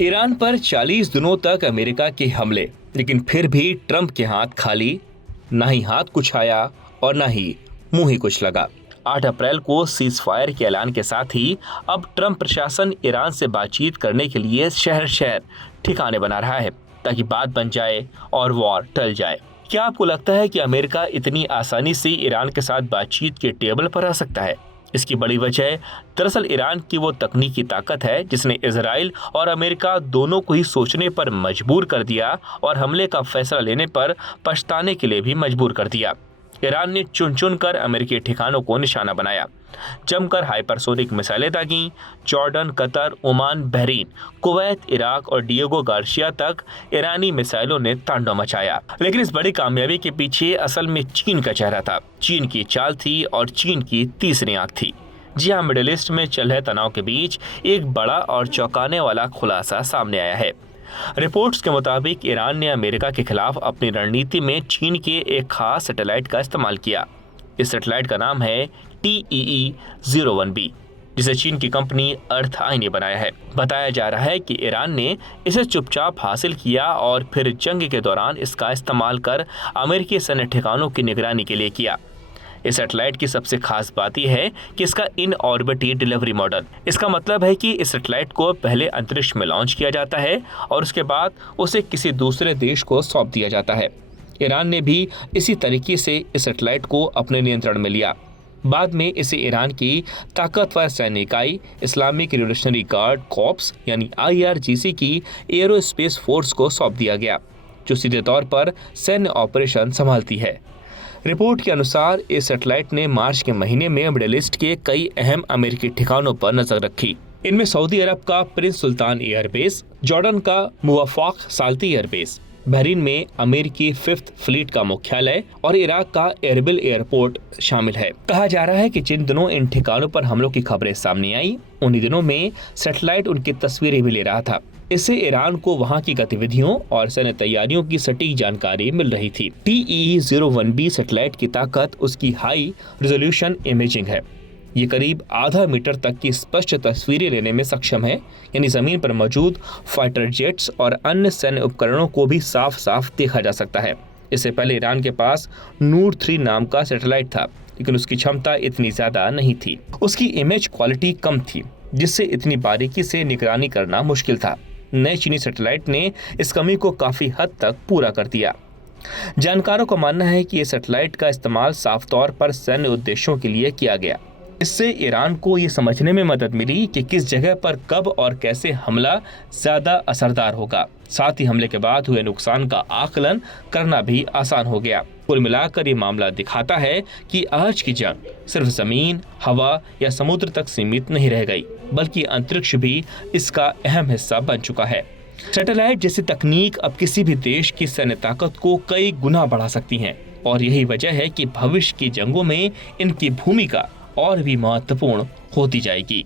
Iran पर 40 दिनों तक अमेरिका के हमले, लेकिन फिर भी ट्रंप के हाथ खाली, ना ही हाथ कुछ आया और ना ही मुंह ही कुछ लगा। 8 अप्रैल को सीज फायर के ऐलान के साथ ही अब ट्रंप प्रशासन ईरान से बातचीत करने के लिए शहर शहर ठिकाने बना रहा है ताकि बात बन जाए और वॉर टल जाए। क्या आपको लगता है कि अमेरिका इतनी आसानी से ईरान के साथ बातचीत के टेबल पर आ सकता है? इसकी बड़ी वजह दरअसल ईरान की वो तकनीकी ताकत है जिसने इजराइल और अमेरिका दोनों को ही सोचने पर मजबूर कर दिया और हमले का फैसला लेने पर पछताने के लिए भी मजबूर कर दिया। ईरान ने चुन चुन कर अमेरिकी ठिकानों को निशाना बनाया, जमकर हाइपरसोनिक मिसाइलें दागी। Jordan, Qatar, Oman, Bahrain, Kuwait, Iraq और डिएगो गार्सिया तक ईरानी मिसाइलों ने तांडव मचाया। लेकिन इस बड़ी कामयाबी के पीछे असल में चीन का चेहरा था, चीन की चाल थी और चीन की तीसरी आंख थी। जी हाँ, मिडिल ईस्ट में चल रहे तनाव के बीच एक बड़ा और चौंकाने वाला खुलासा सामने आया है। रिपोर्ट्स के मुताबिक ईरान ने अमेरिका के खिलाफ अपनी रणनीति में चीन के एक खास सैटेलाइट का इस्तेमाल किया। इस सैटेलाइट का नाम है TEE-01B, जिसे चीन की कंपनी अर्थ आई ने बनाया है। बताया जा रहा है कि ईरान ने इसे चुपचाप हासिल किया और फिर जंग के दौरान इसका इस्तेमाल कर अमेरिकी सैन्य ठिकानों की निगरानी के लिए किया। इस सैटेलाइट की सबसे खास बात यह है कि इसका इन ऑर्बिट डिलीवरी मॉडल। इसका मतलब है कि इस सैटेलाइट को पहले अंतरिक्ष में लॉन्च किया जाता है और उसके बाद उसे किसी दूसरे देश को सौंप दिया जाता है। ईरान ने भी इसी तरीके से इस सैटेलाइट को अपने नियंत्रण में लिया। बाद में इसे ईरान की ताकतवर सैन्य इकाई इस्लामिक रिवोल्यूशनरी गार्ड कॉर्प्स यानी IRGC की एरोस्पेस फोर्स को सौंप दिया गया, जो सीधे तौर पर सैन्य ऑपरेशन संभालती है। रिपोर्ट के अनुसार इस सैटेलाइट ने मार्च के महीने में मिडिल ईस्ट के कई अहम अमेरिकी ठिकानों पर नजर रखी। इनमें सऊदी अरब का प्रिंस सुल्तान एयरबेस, जॉर्डन का मुवफ़्फ़क़ साल्ती एयरबेस, बहरीन में अमेरिकी 5th फ्लीट का मुख्यालय और इराक का एरबिल एयरपोर्ट शामिल है। कहा जा रहा है कि जिन दिनों इन ठिकानों पर हमलों की खबरें सामने आई, उन्हीं दिनों में सैटेलाइट उनकी तस्वीरें भी ले रहा था। इससे ईरान को वहां की गतिविधियों और सैन्य तैयारियों की सटीक जानकारी मिल रही थी। TEE-01B सैटेलाइट की ताकत उसकी हाई रेजोल्यूशन इमेजिंग है। ये करीब आधा मीटर तक की स्पष्ट तस्वीरें लेने में सक्षम है, यानी जमीन पर मौजूद फाइटर जेट्स और अन्य सैन्य उपकरणों को भी साफ साफ देखा जा सकता है। इससे पहले ईरान के पास नूर 3 नाम का सैटेलाइट था, लेकिन उसकी क्षमता इतनी ज्यादा नहीं थी। उसकी इमेज क्वालिटी कम थी, जिससे इतनी बारीकी से निगरानी करना मुश्किल था। नए चीनी सैटेलाइट ने इस कमी को काफी हद तक पूरा कर दिया। जानकारों का मानना है कि यह सैटेलाइट का इस्तेमाल साफ तौर पर सैन्य उद्देश्यों के लिए किया गया। इससे ईरान को ये समझने में मदद मिली कि किस जगह पर कब और कैसे हमला ज्यादा असरदार होगा। साथ ही हमले के बाद हुए नुकसान का आकलन करना भी आसान हो गया। कुल मिलाकर ये मामला दिखाता है कि आज की जंग सिर्फ जमीन, हवा या समुद्र तक सीमित नहीं रह गई, बल्कि अंतरिक्ष भी इसका अहम हिस्सा बन चुका है। सैटेलाइट जैसी तकनीक अब किसी भी देश की सैन्य ताकत को कई गुना बढ़ा सकती है और यही वजह है कि भविष्य की जंगों में इनकी भूमिका और भी महत्वपूर्ण होती जाएगी।